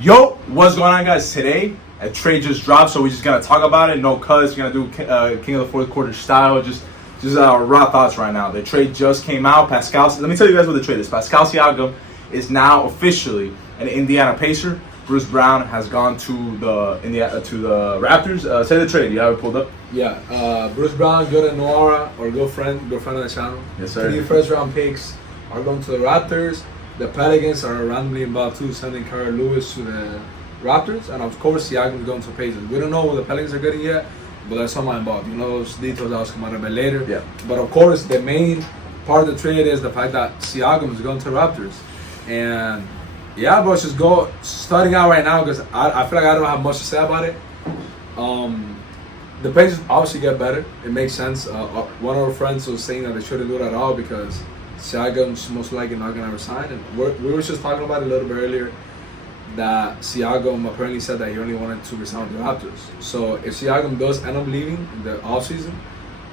Yo, what's going on, guys? Today, a trade just dropped, so we're just gonna talk about it. No cuts. We're gonna do King of the Fourth Quarter style. Just raw thoughts right now. The trade just came out. Pascal. Let me tell you guys what the trade is. Pascal Siakam is now officially an Indiana Pacer. Bruce Brown has gone to the Raptors. Say the trade. You have it pulled up. Yeah. Bruce Brown, good and Noara, or good friend of the channel. Yes, sir. 3 first-round picks are going to the Raptors. The Pelicans are randomly about to sending Carl Lewis to the Raptors, and of course Siakam is going to Pacers. We don't know what the Pelicans are getting yet, but that's something involved. You know, those details will come out a bit later. Yeah. But of course, the main part of the trade is the fact that Siakam is going to the Raptors, and yeah, bro, just go starting out right now because I feel like I don't have much to say about it. The Pacers obviously get better. It makes sense. One of our friends was saying that they shouldn't do it at all because Siakam's most likely not going to resign. And we were just talking about it a little bit earlier that Siakam apparently said that he only wanted to resign with the Raptors. So if Siakam does end up leaving in the offseason,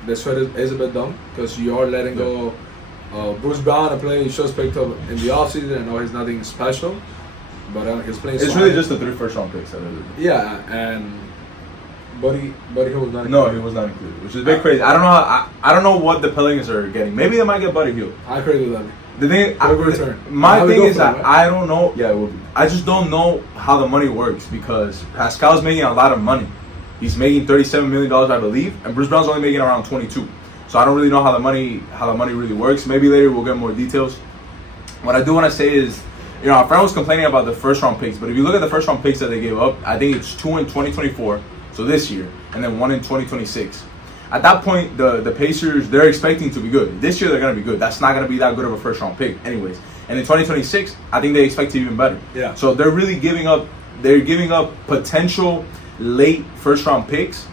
this trade is a bit dumb because you are letting go Bruce Brown, a player you just picked up in the offseason. I know he's nothing special, but he's playing. It's really just the 3 first-round picks. Yeah, and Buddy Hield was not included. No, he was not included, which is a bit crazy. I don't know. I don't know what the Pelicans are getting. Maybe they might get Buddy Hield. I agree with that. The thing, my thing is that I don't know. Yeah, it will be. I just don't know how the money works because Pascal's making a lot of money. He's making $37 million, I believe, and Bruce Brown's only making around 22. So I don't really know how the money really works. Maybe later we'll get more details. What I do want to say is, you know, our friend was complaining about the first-round picks, but if you look at the first-round picks that they gave up, I think it's 2 in 2024. So this year, and then 1 in 2026. At that point, the Pacers, they're expecting to be good. This year, they're going to be good. That's not going to be that good of a first-round pick anyways. And in 2026, I think they expect to be even better. Yeah. So they're really giving up potential late first-round picks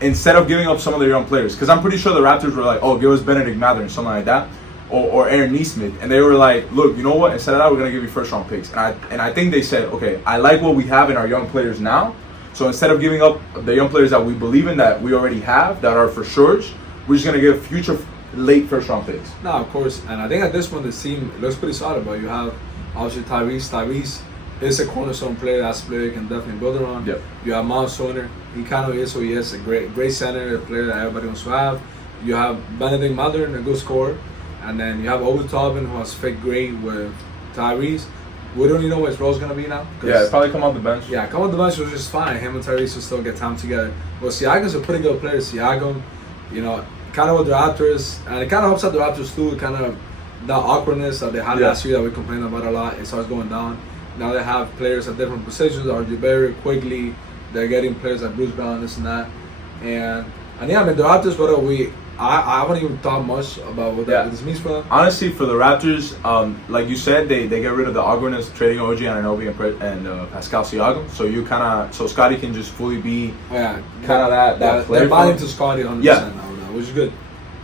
instead of giving up some of their young players. Because I'm pretty sure the Raptors were like, oh, give us Benedict Mather or something like that, or Aaron Nesmith. And they were like, look, you know what? Instead of that, we're going to give you first-round picks. And I think they said, okay, I like what we have in our young players now. So instead of giving up the young players that we believe in, that we already have, that are for sure, we're just going to give future late first-round picks. No, of course. And I think at this point, the team looks pretty solid. But you have, obviously, Tyrese. Tyrese is a cornerstone player. That's a player you can definitely build around. Yep. You have Miles Turner. He kind of is who he is. A great center, a player that everybody wants to have. You have Benedict Mather, a good scorer. And then you have Obi Toppin, who has fit great with Tyrese. We don't even know what his role's going to be now. Yeah, probably come off the bench. Yeah, come off the bench was just fine. Him and Tyrese will still get time together. But Siakam's a pretty good player. Siakam, you know, kind of with the Raptors, and it kind of helps out the Raptors too. Kind of the awkwardness that they had last year that we complained about a lot. It starts going down. Now they have players at different positions. RJ Barrett, Quigley. They're getting players like Bruce Brown, this and that. And yeah, I mean, the Raptors, what are we? I haven't even thought much about what this means for them. Honestly, for the Raptors, like you said, they get rid of the awkwardness trading OG Anunoby and Pascal Siakam. So Scotty can just fully be kind of that player. They're buying to Scotty 100% now, which is good.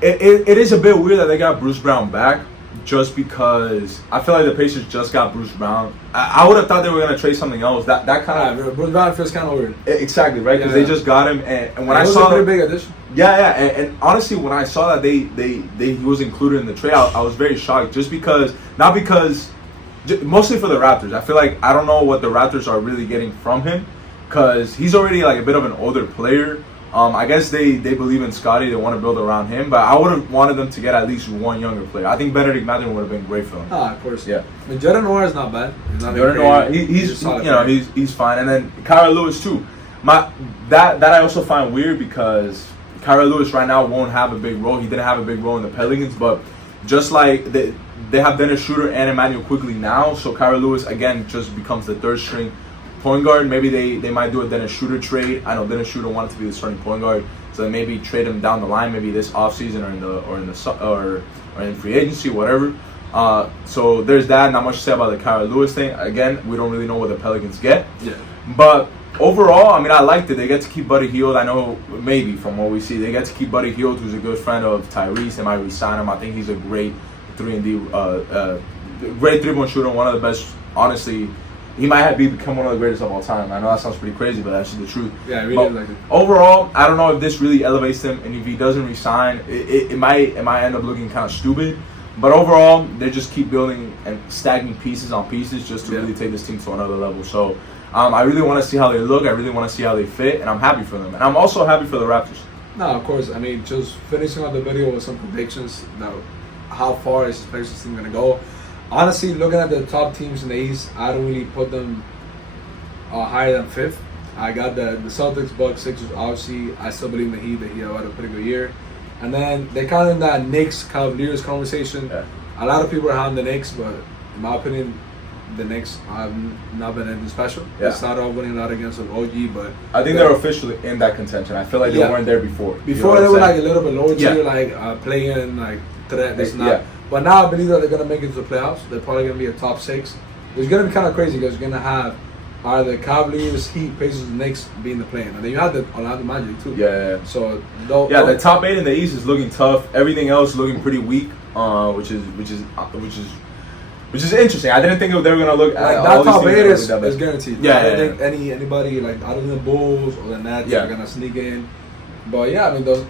It is a bit weird that they got Bruce Brown back just because I feel like the Pacers just got Bruce Brown. I would have thought they were going to trade something else. That kind of Bruce Brown feels kind of weird. Exactly, right? Because they just got him, and when I saw it was a pretty big addition. Yeah, and honestly, when I saw that he was included in the trade, I was very shocked. Mostly for the Raptors. I feel like I don't know what the Raptors are really getting from him, because he's already like a bit of an older player. I guess they believe in Scotty. They want to build around him, but I would have wanted them to get at least one younger player. I think Benedict Mather would have been great for them. Of course. Yeah. I mean, Jordan Noir is not bad. Jordan Noir, he's fine, and then Kira Lewis too. That I also find weird because Kira Lewis right now won't have a big role. He didn't have a big role in the Pelicans, but just like they have Dennis Schroeder and Emmanuel Quigley now, so Kira Lewis again just becomes the third string point guard. Maybe they might do a Dennis Schroeder trade. I know Dennis Schroeder wanted to be the starting point guard, so they maybe trade him down the line, maybe this offseason or in free agency, whatever. So there's that. Not much to say about the Kira Lewis thing. Again, we don't really know what the Pelicans get. Yeah. But overall, I mean, I liked it. They get to keep Buddy Hield. I know maybe from what we see, they get to keep Buddy Hield, who's a good friend of Tyrese. They might re-sign him. I think he's a great 3-and-D, great 3-point shooter. One of the best, honestly. He might become one of the greatest of all time. I know that sounds pretty crazy, but that's just the truth. Yeah, I really like it. Overall, I don't know if this really elevates him, and if he doesn't resign, it might end up looking kind of stupid. But overall, they just keep building and stacking pieces on pieces just to really take this team to another level. So I really want to see how they look. I really want to see how they fit, and I'm happy for them. And I'm also happy for the Raptors. No, of course. I mean, just finishing on the video with some predictions. Now, how far is this Pacers team going to go? Honestly, looking at the top teams in the East, I don't really put them higher than 5th. I got the Celtics, Bucks, Sixers. Obviously, I still believe in the Heat. The Heat have had a pretty good year. And then they kind of in that Knicks Cavaliers conversation. Yeah. A lot of people are having the Knicks, but in my opinion, the Knicks have not been anything special. Yeah. They started off winning a lot against OG, but I think they're officially in that contention. I feel like they weren't there before. Before they were like a little bit lower tier, like playing like threat, this and that. Yeah. But now I believe that they're gonna make it to the playoffs. They're probably gonna be a top 6. It's gonna be kind of crazy because you're gonna have either Cavaliers, Heat, Pacers, and Knicks being the play-in, and then you have the Orlando Magic too. Yeah. So the top 8 in the East is looking tough. Everything else looking pretty weak, which is interesting. I didn't think they were gonna look like that top 8 is guaranteed. Yeah, I don't think anybody like other than the Bulls or the Nets are gonna sneak in. But yeah, I mean the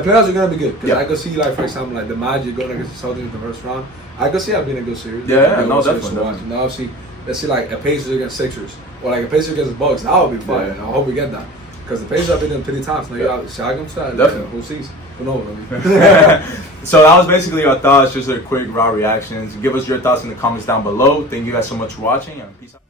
playoffs are gonna be good because I could see like for example like the Magic going against the Celtics in the first round. I could see that being a good series. Yeah, no, definitely. And obviously, let's see like a Pacers against Sixers or like a Pacers against the Bucks. That would be fun. Yeah. I hope we get that because the Pacers have been in pretty times. Now you got Siakam style. Definitely. Who sees? Who knows? I mean. So that was basically our thoughts. Just a quick raw reactions. Give us your thoughts in the comments down below. Thank you guys so much for watching and peace out.